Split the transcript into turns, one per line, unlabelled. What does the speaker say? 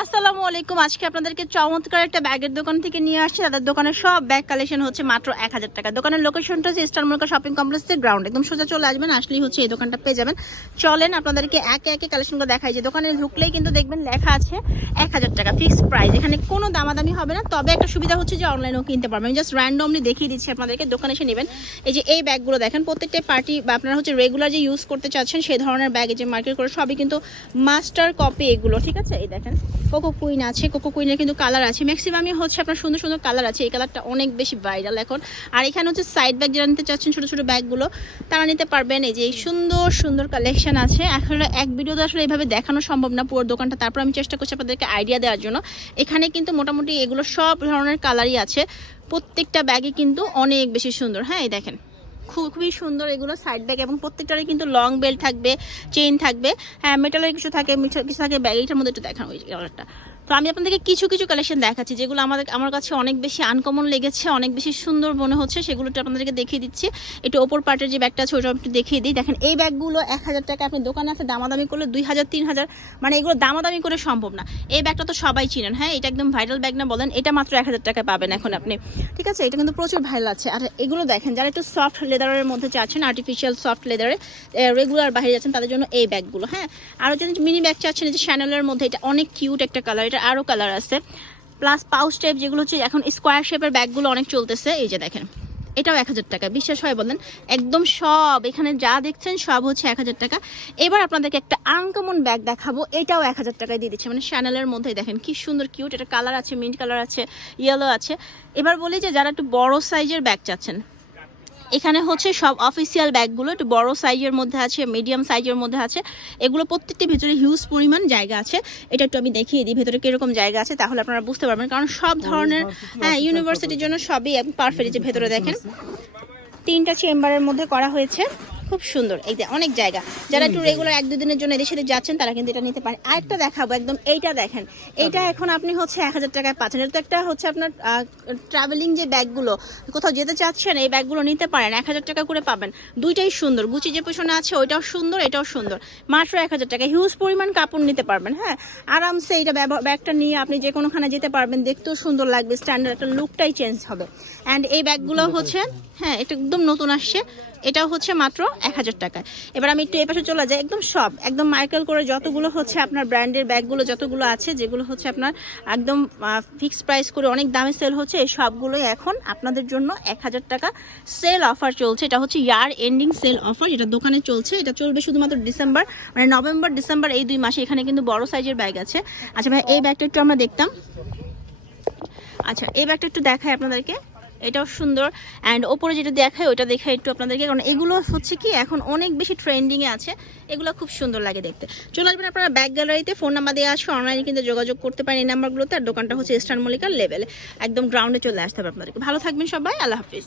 আসসালামু আলাইকুম। আজকে আপনাদেরকে চমৎকার একটা ব্যাগের দোকান থেকে নিয়ে আসছি। তাদের দোকানে সব ব্যাগ কালেকশন হচ্ছে মাত্র এক হাজার টাকা। দোকানের লোকেশনটা হচ্ছে ইস্টার মোলকা শপিং কমপ্লেক্সের গ্রাউন্ড। একদম সোজা চলে আসবেন, আসলেই হচ্ছে এই দোকানটা পেয়ে যাবেন। চলেন, আপনাদেরকে একে একে কালেকশনগুলো দেখাই। যে দোকানে ঢুকলেই কিন্তু দেখবেন লেখা আছে এক হাজার টাকা ফিক্স প্রাইস। এখানে কোনো দামাদামি হবে না, তবে একটা সুবিধা হচ্ছে যে অনলাইনেও কিনতে পারবেন। জাস্ট র্যান্ডমলি দেখিয়ে দিচ্ছি, আপনাদেরকে দোকানে এসে নেবেন। এই যে এই ব্যাগগুলো দেখেন, প্রত্যেকটা পার্টি বা আপনারা হচ্ছে রেগুলার যে ইউজ করতে চাচ্ছেন সেই ধরনের ব্যাগ যে মার্কেট করে, সবই কিন্তু মাস্টার কপি এগুলো, ঠিক আছে? এই দেখেন। কোকো কুইন আছে, কোকো কুইনের কিন্তু কালার আছে। ম্যাক্সিমামই হচ্ছে আপনার সুন্দর সুন্দর কালার আছে, এই কালারটা অনেক বেশি ভাইরাল এখন। আর এখানে হচ্ছে সাইড ব্যাগ যারা নিতে চাচ্ছেন, ছোটো ছোটো ব্যাগগুলো তারা নিতে পারবেন। এই যে এই সুন্দর সুন্দর কালেকশন আছে। আসলে এক ভিডিওতে আসলে এইভাবে দেখানো সম্ভব না পুরো দোকানটা। তারপর আমি চেষ্টা করছি আপনাদেরকে আইডিয়া দেওয়ার জন্য। এখানে কিন্তু মোটামুটি এগুলো সব ধরনের কালারই আছে। প্রত্যেকটা ব্যাগে কিন্তু অনেক বেশি সুন্দর। হ্যাঁ এই দেখেন। খুবই সুন্দর এগুলো সাইড ব্যাগ এবং প্রত্যেকটারই কিন্তু লং বেল্ট থাকবে চেইন থাকবে। হ্যাঁ মেটালের কিছু থাকে কিছু থাকে ব্যাগ এইটার মধ্যে একটু দেখানো ওই কালারটা তো আমি আপনাদেরকে কিছু কিছু কালেকশন দেখাচ্ছি, যেগুলো আমাদের, আমার কাছে অনেক বেশি আনকমন লেগেছে, অনেক বেশি সুন্দর মনে হচ্ছে সেগুলো একটু আপনাদেরকে দেখিয়ে দিচ্ছি। একটু ওপর পার্টের যে ব্যাগটা আছে, ওটা একটু দেখিয়ে দিই। দেখেন, এই ব্যাগগুলো এক হাজার টাকা, আপনি দোকানে আছে, দামাদামি করলে দুই হাজার, তিন হাজার মানে এগুলো দামাদামি করে সম্ভব না। এই ব্যাগটা তো সবাই চিনেন হ্যাঁ? এটা একদম ভাইরাল ব্যাগ না বলেন, এটা মাত্র এক হাজার টাকা পাবেন এখন আপনি। ঠিক আছে? এটা কিন্তু প্রচুর ভাইরাল আছে। আর এগুলো দেখেন, যারা একটু সফট লেদারের মধ্যে চাচ্ছেন আর্টিফিশিয়াল সফট লেদারে রেগুলার বাইরে যাচ্ছেন, তাদের জন্য এই ব্যাগগুলো হ্যাঁ? আরও যদি মিনি ব্যাগ চাচ্ছেন যে শ্যানেলের মধ্যে, এটা অনেক কিউট একটা কালার এটা আরও কালার আছে। প্লাস পাউচ টাইপ যেগুলো হচ্ছে এখন স্কোয়ার শেপের ব্যাগগুলো অনেক চলতেছে। এই যে দেখেন, এটাও এক হাজার টাকা। বিশ্বাস হয় বলেন, একদম সব, এখানে যা দেখছেন সব হচ্ছে এক হাজার টাকা। এবার আপনাদেরকে একটা আনকমন ব্যাগ দেখাবো, এটাও এক হাজার টাকায় দিয়ে দিচ্ছে। মানে শ্যানেলের মধ্যে দেখেন, কি সুন্দর কিউট এটা কালার আছে মিন্ট কালার আছে ইয়েলো আছে। এবার বলি যে যারা একটু বড় সাইজের ব্যাগ চাচ্ছেন এখানে হচ্ছে সব অফিসিয়াল ব্যাগগুলো একটু বড়ো সাইজের মধ্যে আছে মিডিয়াম সাইজের মধ্যে আছে। এগুলো প্রত্যেকটি ভেতরে হিউজ পরিমাণ জায়গা আছে। এটা একটু আমি দেখিয়ে দিই ভেতরে কীরকম জায়গা আছে তাহলে আপনারা বুঝতে পারবেন। কারণ সব ধরনের হ্যাঁ ইউনিভার্সিটির জন্য সবই পারফেক্ট যে ভেতরে দেখেন। তিনটা চেম্বারের মধ্যে করা হয়েছে। খুব সুন্দর। এই যে অনেক জায়গা। যারা একটু রেগুলার এক দুদিনের জন্য এদেশে যাচ্ছেন তারা কিন্তু এটা নিতে পারেন আরেকটা দেখাবো একদম এইটা দেখেন। এইটা এখন আপনি হচ্ছে এক হাজার টাকায় পাচ্ছেন। এটা তো একটা হচ্ছে আপনার ট্রাভেলিং যে ব্যাগগুলো কোথাও যেতে চাচ্ছেন এই ব্যাগগুলো নিতে পারেন। এক হাজার টাকা করে পাবেন। দুইটাই সুন্দর। গুচি যে পেছনে আছে ওইটাও সুন্দর এটাও সুন্দর। মাত্র এক হাজার টাকা। হিউজ পরিমাণ কাপড় নিতে পারবেন হ্যাঁ? আরামসে এইটা ব্যাগটা নিয়ে আপনি যে কোনোখানে যেতে পারবেন দেখতেও সুন্দর লাগবে। স্ট্যান্ডার্ড একটা লুকটাই চেঞ্জ হবে। অ্যান্ড এই ব্যাগগুলো হচ্ছে হ্যাঁ এটা একদম নতুন আসছে। এটা হচ্ছে মাত্র এক হাজার টাকায় এবার আমি একটু এই পাশে চলে যাই। একদম সব, একদম মার্কেল করে যতগুলো হচ্ছে আপনার ব্র্যান্ডের ব্যাগগুলো যতগুলো আছে, যেগুলো হচ্ছে আপনার একদম ফিক্স প্রাইস করে অনেক দামে সেল হচ্ছে, এই সবগুলোই এখন আপনাদের জন্য এক হাজার টাকা সেল অফার চলছে। এটা হচ্ছে ইয়ার এন্ডিং সেল অফার এটা দোকানে চলছে। এটা চলবে শুধুমাত্র ডিসেম্বর মানে নভেম্বর ডিসেম্বর এই দুই মাসে। এখানে কিন্তু বড় সাইজের ব্যাগ আছে। আচ্ছা ভাই, এই ব্যাগটা একটু আমরা দেখতাম। আচ্ছা এই ব্যাগটা একটু দেখাই আপনাদেরকে। এটাও সুন্দর। অ্যান্ড ওপরে যেটা দেখায় ওটা দেখায় একটু আপনাদেরকে। কারণ এগুলো হচ্ছে কি, এখন অনেক বেশি ট্রেন্ডিংয়ে আছে। এগুলো খুব সুন্দর লাগে দেখতে। চলে আসবেন আপনারা ব্যাক গ্যালারিতে ফোন নাম্বার দিয়ে আছে অনলাইনে কিন্তু যোগাযোগ করতে পারেন এই নাম্বারগুলোতে আর দোকানটা হচ্ছে স্টার মল্লিকার লেভেলে একদম গ্রাউন্ডে চলে আসতে হবে আপনাদেরকে। ভালো থাকবেন সবাই, আল্লাহ হাফিজ।